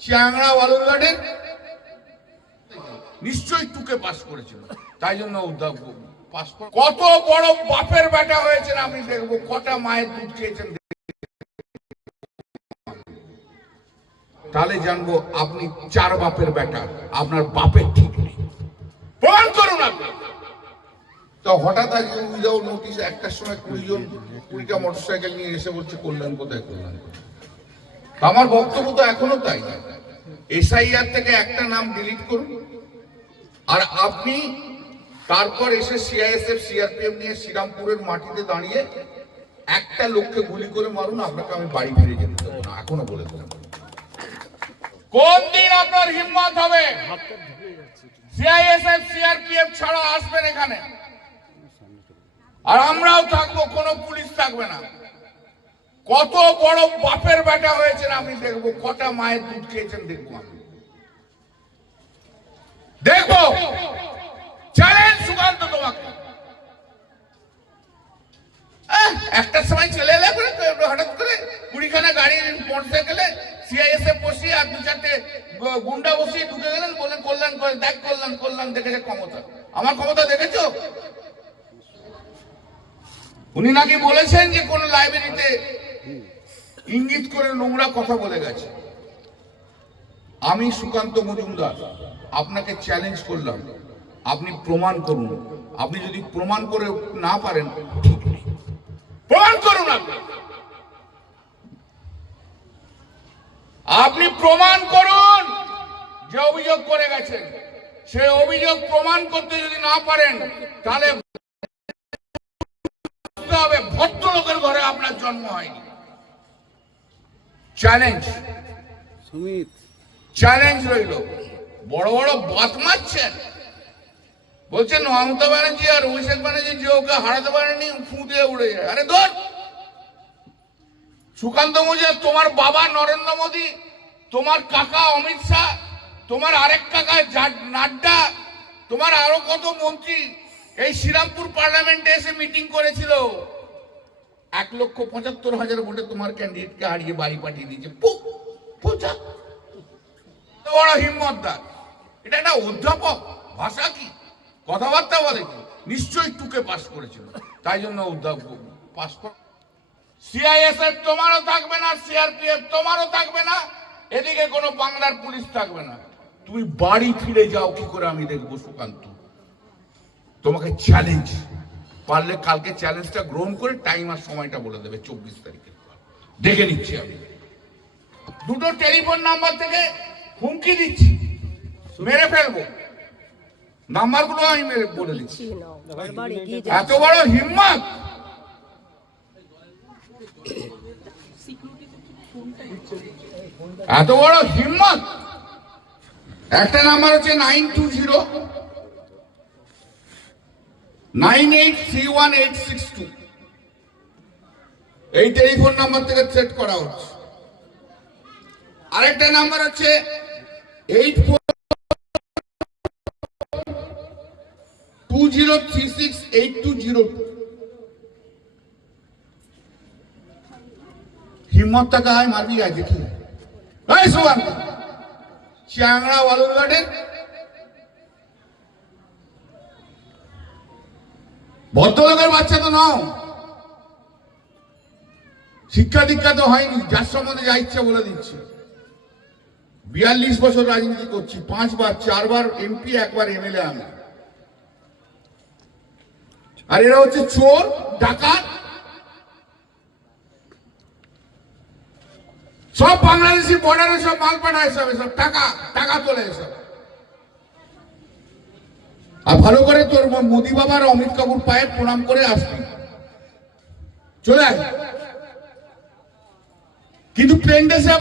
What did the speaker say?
চ্যাংড়া বালুরঘাটের নিশ্চয়ই টুকে পাস করেছিল, তাই জন্য পাস। কত বড় বাপের বেটা হয়েছেন আমি দেখবো, কটা মায়ের দুধ খেয়েছেন, তাহলে জানবো আপনি চার বাপের বেটা, আপনার বাপের ঠিক নেই। প্রমাণ করুন আপনি। তো হঠাৎ আজ উইদাউট নোটিশ একটার সময় 20টা মোটরসাইকেল নিয়ে এসে বলছে কল্যাণ কোথায়, কল্যাণ। আমার বক্তব্য তো এখনো তাই, এসআইআর থেকে একটা নাম ডিলিট করুন, আর আপনি তারপর এসে সিআইএসএফ সিআরপিএফ নিয়ে শ্রীরামপুরের মাটিতে দাঁড়িয়ে একটা লোককে গুলি করে মারুন, আপনাকে আমি বাড়ি ফিরে যেতে দেবো না, এখনো বলে দেবো। কোন দিন আপনার হিম্মত হবে সিআইএসএফ সিআরপিএফ ছাড়া আসবেন এখানে, আর আমরাও থাকবো, কোনো পুলিশ থাকবে না। কত বড় বাপের বেটা হয়েছেন আমি দেখবো, কটা মায়ের দুধ খেয়েছেন দেখবো, আমি দেখবো। চ্যালেঞ্জ সুকান্ত তোমাকে। একটা সময় চলে এলে হঠাৎ করে 20খানা গাড়ি মোটরসাইকেলে সিআইএসএফ বসিয়ে আর 2-4টে গুন্ডা বসিয়ে ঢুকে গেলেন, বলেন কল্যাণ করে দেখ, কল্যাণ কল্যাণ দেখেছে ক্ষমতা। আমার ক্ষমতা দেখেছো? উনি নাকি বলেছেন যে কোন লাইব্রেরিতে ইঙ্গিত করে নোংরা কথা বলে গেছে। আমি সুকান্ত মজুমদার আপনাকে চ্যালেঞ্জ করলাম, আপনি প্রমাণ করুন। আপনি যদি প্রমাণ করে না পারেন, ঠিক নেই, প্রমাণ করুন। আপনি প্রমাণ করুন যে অভিযোগ করে গেছেন, সে অভিযোগ প্রমাণ করতে যদি না পারেন, তাহলে হবে ভদ্রলোকের ঘরে আপনার জন্ম হয়নি। চ্যালেঞ্জ, সুমিত, চ্যালেঞ্জ রইল। বড় বড় বাত মারছেন, বলছেন মমতা ব্যানার্জি আর অভিষেক ব্যানার্জি যে ওকে হারাতে পারেনি, ফু দিয়ে উড়ে যায়। আরে ধর, সুকান্ত মজুমদার, তোমার বাবা নরেন্দ্র মোদী, তোমার কাকা অমিত শাহ, তোমার আরেক কাকা নাড্ডা, তোমার আরো কত মন্ত্রী এই শ্রীরামপুর পার্লামেন্টে এসে মিটিং করেছিল। 1,75,000 ভোটে তোমার ক্যান্ডিডেটকে হারিয়ে বাড়ি পাঠিয়ে দিয়েছে। বড় হিম্মতদার, এটা একটা অধ্যাপক, ভাষা কি, কথাবার্তা বলে কি, নিশ্চয়ই টুকে পাস করেছিল, তাই জন্য অধ্যাপক পাস কর। সিআইএসএফ তোমারও থাকবে না, সিআরপিএফ তোমারও থাকবে না, এদিকে কোনো বাংলার পুলিশ থাকবে না। তুমি বাড়ি ফিরে যাও কি করে আমি দেখবো সুকান্ত। তোমাকে চ্যালেঞ্জ, পারলে কালকে চ্যালেঞ্জটা গ্রহণ করে টাইম আর সময়টা বলে দেবে, 24 তারিখে দেখে নিচ্ছি আমি। 2টো টেলিফোন নাম্বার থেকে হুমকি দিচ্ছি, মেরে ফেলবো। নাম্বারগুলো আমি মেরে বলে দিচ্ছি। এত বড় হিম্মত, এত বড় হিম্মত। একটা নাম্বার হচ্ছে 920-9831-862, এই টেলিফোন নাম্বার থেকে সেট করা হচ্ছে। আরেকটা নাম্বার হচ্ছে 8420368202। হিম্মত টাকা হয় মারবি গায়ে দেখি। চ্যাংড়া বালুরঘাটের ভদ্রলোকের বাচ্চা তো নাও, শিক্ষা দীক্ষা তো হয়নি, যার সম্বন্ধে যা ইচ্ছা বলে দিচ্ছে। 42 বছর রাজনীতি করছি, 5বার 4বার এমপি, 1বার এমএলএ আমি। আর এরা হচ্ছে চোর, ডাকাত, সব বাংলাদেশি বর্ডারে সব মাল পাঠায়, সব এসব টাকা টাকা তোলে এসব। আর ভালো করে তোর মোদি বাবার অমিত কাপুর পায়ে প্রণাম করে আসবি, চলে আয়। কিন্তু প্লেন দেশে